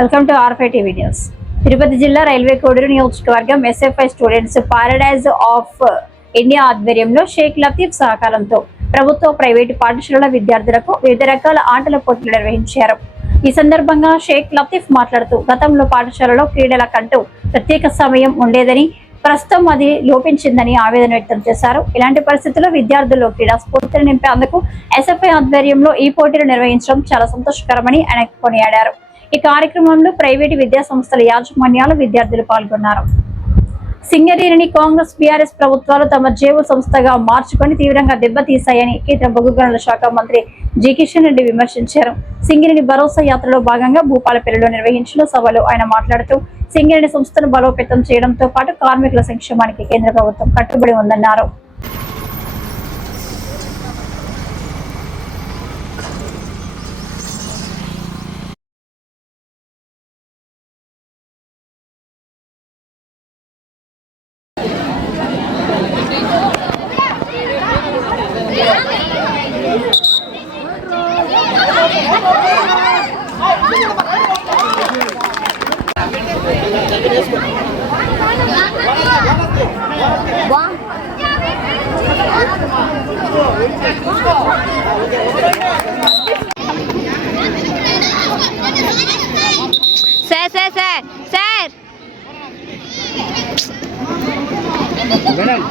Welcome to R5 TV news. Tirupati జిల్లా railway Koduru నియోజకవర్గం SFI students paradise of India ఆధ్వర్యంలో షేక్ లతీఫ్ సహకారంతో ప్రభుత్వ ప్రైవేటు పాఠశాలల విద్యార్థులకు వివిధ రకాల ఆటల పోటీలు నిర్వహించారు. ఈ సందర్భంగా షేక్ లతీఫ్ మాట్లాడుతూ గతంలో పాఠశాలలో క్రీడల కంటూ ప్రత్యేక సమయం ఉండేదని, ప్రస్తుతం అది లోపించిందని ఆవేదన వ్యక్తం చేశారు. ఇలాంటి పరిస్థితుల్లో విద్యార్థుల్లో క్రీడా స్ఫూర్తిని నింపేందుకు ఎస్ఎఫ్ఐ ఆధ్వర్యంలో ఈ పోటీలు నిర్వహించడం చాలా సంతోషకరమని ఆయన కొనియాడారు. ఈ కార్యక్రమంలో ప్రైవేటు విద్యా సంస్థల యాజమాన్యాలు, విద్యార్థులు పాల్గొన్నారు. సింగరేణిని కాంగ్రెస్ బీఆర్ఎస్ ప్రభుత్వాలు తమ జేబు సంస్థగా మార్చుకొని తీవ్రంగా దెబ్బతీశాయని కేంద్ర బొగ్గు గనుల శాఖ మంత్రి జి కిషన్ రెడ్డి విమర్శించారు. సింగరేణి భరోసా యాత్రలో భాగంగా భూపాలపల్లిలో నిర్వహించిన సభలో ఆయన మాట్లాడుతూ సింగరేణి సంస్థను బలోపేతం చేయడంతో పాటు కార్మికుల సంక్షేమానికి కేంద్ర ప్రభుత్వం కట్టుబడి ఉందన్నారు. Sir madam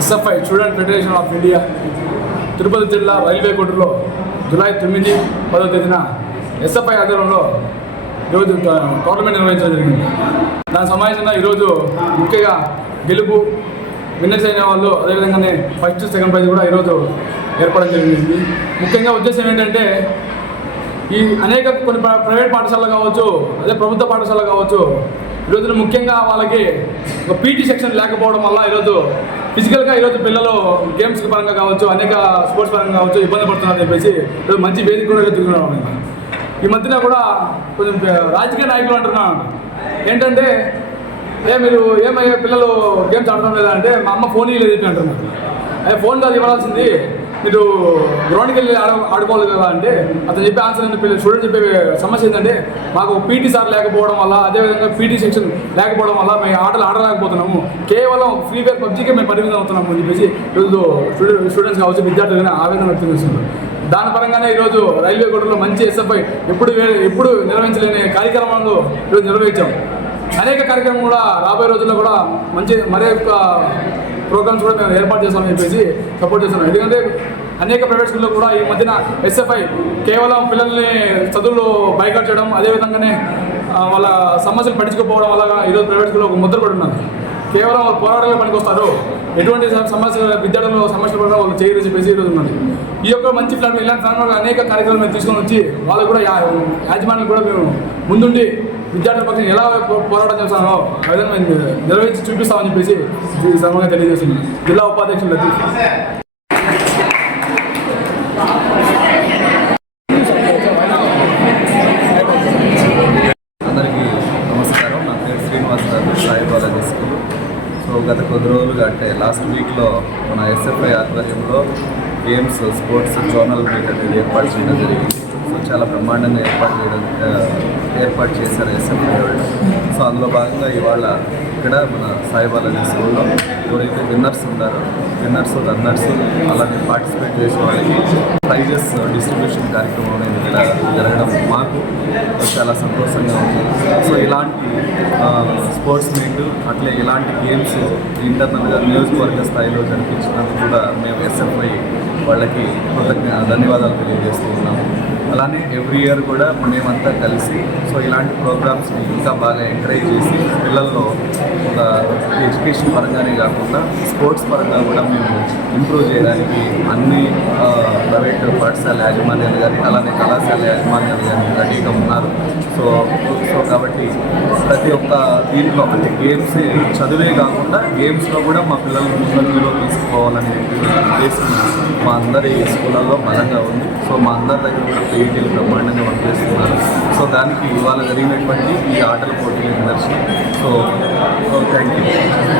SFI student federation of India Tirupati జిల్లా రైల్వే కోడూరులో జూలై 9, 10 తేదీన ఎస్ఎఫ్ఐ ఆధ్వర్యంలో ఈరోజు టోర్నమెంట్ నిర్వహించడం జరిగింది. దానికి సంబంధించిన ఈరోజు ముఖ్యంగా గెలుపు విన్నర్స్ అయిన వాళ్ళు, అదేవిధంగానే ఫస్ట్, సెకండ్ ప్రైజ్ కూడా ఈరోజు ఏర్పడడం జరిగింది. ముఖ్యంగా ఉద్దేశం ఏంటంటే ఈ అనేక కొన్ని ప్రైవేట్ పాఠశాలలు కావచ్చు, అదే ప్రభుత్వ పాఠశాలలు కావచ్చు, ఈరోజు ముఖ్యంగా వాళ్ళకి ఒక పీటీ సెక్షన్ లేకపోవడం వల్ల ఈరోజు ఫిజికల్గా ఈరోజు పిల్లలు గేమ్స్ పరంగా కావచ్చు, అనేక స్పోర్ట్స్ పరంగా కావచ్చు ఇబ్బంది పడుతున్నారని చెప్పేసి ఈరోజు మంచి వేదిక కూడా ఎదుర్కొన్నాం. ఈ మధ్యన కూడా కొంచెం రాజకీయ నాయకులు అంటున్నాను ఏంటంటే, మీరు ఏమయ్యా పిల్లలు గేమ్స్ ఆడటం లేదా అంటే, మా అమ్మ ఫోన్ ఇవ్వలేదు చెప్పి అంటున్నారు. అదే ఫోన్ కాదు ఇవ్వాల్సింది, మీరు గ్రౌండ్కి వెళ్ళి ఆడుకోవాలి కదా అంటే అతను చెప్పే ఆన్సర్ ఏంటంటే, స్టూడెంట్ చెప్పే సమస్య ఏంటంటే, మాకు పీటీ సార్ లేకపోవడం వల్ల, అదేవిధంగా పీటీ సెక్షన్ లేకపోవడం వల్ల మేము ఆటలు ఆడలేకపోతున్నాము, కేవలం ఫ్రీ ఫైర్ పబ్జీకే మేము పరిమితం అవుతున్నాము అని చెప్పేసి ఈరోజు స్టూడెంట్స్ కావచ్చు, విద్యార్థులు ఆవేదన వ్యక్తం చేస్తున్నారు. దాని పరంగానే ఈరోజు రైల్వే కోడూరులో మంచి ఎస్ఎఫ్ఐ ఎప్పుడు నిర్వహించలేని కార్యక్రమాలు ఈరోజు నిర్వహించాం. అనేక కార్యక్రమం కూడా రాబోయే రోజుల్లో కూడా మంచి మరే యొక్క ప్రోగ్రామ్స్ కూడా మేము ఏర్పాటు చేస్తామని చెప్పేసి సపోర్ట్ చేస్తున్నాం. ఎందుకంటే అనేక ప్రైవేట్ స్కూల్లో కూడా ఈ మధ్యన ఎస్ఎఫ్ఐ కేవలం పిల్లల్ని చదువులు బైకాట్ చేయడం, అదేవిధంగానే వాళ్ళ సమస్యలు పట్టించుకోకపోవడం వల్ల ఈరోజు ప్రైవేట్ స్కూల్లో ఒక ముద్ర పడి ఉన్నారు. కేవలం వాళ్ళు పోరాటాలు పనికొస్తారు, ఎటువంటి సమస్యలు విద్యార్థులు సమస్యలు పడినా వాళ్ళు చేయరు చెప్పేసి ఈరోజు ఉన్నది. ఈ యొక్క మంచి ప్లాట్ఫామ్, ఇలాంటి ప్లాట్ఫామ్ అనేక కార్యక్రమాలు మేము తీసుకొని వచ్చి వాళ్ళకు కూడా యాజమాన్యం కూడా మేము ముందుండి విద్యార్థుల పక్షం ఎలా పోరాటం చేస్తామో ఆ విధంగా మేము నిర్వహించి చూపిస్తామని చెప్పేసి సందర్భంగా తెలియజేస్తున్నాం. జిల్లా ఉపాధ్యక్షులు లతీఫ్. అందరికీ నమస్కారం. నా పేరు శ్రీనివాస్ గారు, సాయి బాలాజీ స్కూల్. సో గత కొద్ది రోజులుగా అంటే లాస్ట్ వీక్లో మన ఎస్ఎఫ్ఐ ఆధ్వర్యంలో గేమ్స్, స్పోర్ట్స్ జోనల్ మీట్ అనేది ఏర్పాటు చేయడం జరిగింది. సో చాలా బ్రహ్మాండంగా ఏర్పాటు చేశారు ఎస్ఎఫ్ఐ వాళ్ళు. సో అందులో భాగంగా ఇవాళ ఇక్కడ మన సాయిబాలాజీ స్కూల్లో ఎవరైతే విన్నర్స్ ఉన్నారో రన్నర్స్ అలాగే పార్టిసిపేట్ చేసిన వాళ్ళకి ప్రైజెస్ డిస్ట్రిబ్యూషన్ కార్యక్రమం అనేది ఇక్కడ జరగడం మాకు చాలా సంతోషంగా ఉంది. సో ఇలాంటి స్పోర్ట్స్ మీట్ అట్లే ఇలాంటి గేమ్స్ ఇంటర్నల్గా నియోజకవర్గ స్థాయిలో జరిపించినందుకు కూడా మేము ఎస్ఎఫ్ఐ వాళ్ళకి ధన్యవాదాలు తెలియజేస్తూ ఉన్నాము. అలానే ఎవ్రీ ఇయర్ కూడా మేమంతా కలిసి సో ఇలాంటి ప్రోగ్రామ్స్ని ఇంకా బాగా ఎంకరేజ్ చేసి పిల్లల్లో ఒక ఎడ్యుకేషన్ పరంగానే కాకుండా స్పోర్ట్స్ పరంగా కూడా మేము ఇంప్రూవ్ చేయడానికి అన్ని ప్రైవేట్ పాఠశాల యాజమాన్యాలు కానీ అలానే కళాశాల యాజమాన్యాలు కానీ రెడీగా ఉన్నారు. సో కాబట్టి ప్రతి ఒక్క దీంట్లో అంటే గేమ్స్ చదువే కాకుండా గేమ్స్లో కూడా మా పిల్లలను ముందంజలో తీసుకోవాలనే ఉద్దేశం మా అందరి స్కూళ్ళల్లో బలంగా ఉంది. సో మా అందరి దగ్గర కూడా పీఈటీలు బ్రహ్మాండంగా పనిచేస్తున్నారు. సో దానికి ఇవాళ జరిగినటువంటి ఈ ఆటల పోటీల నిదర్శనం. So thank you.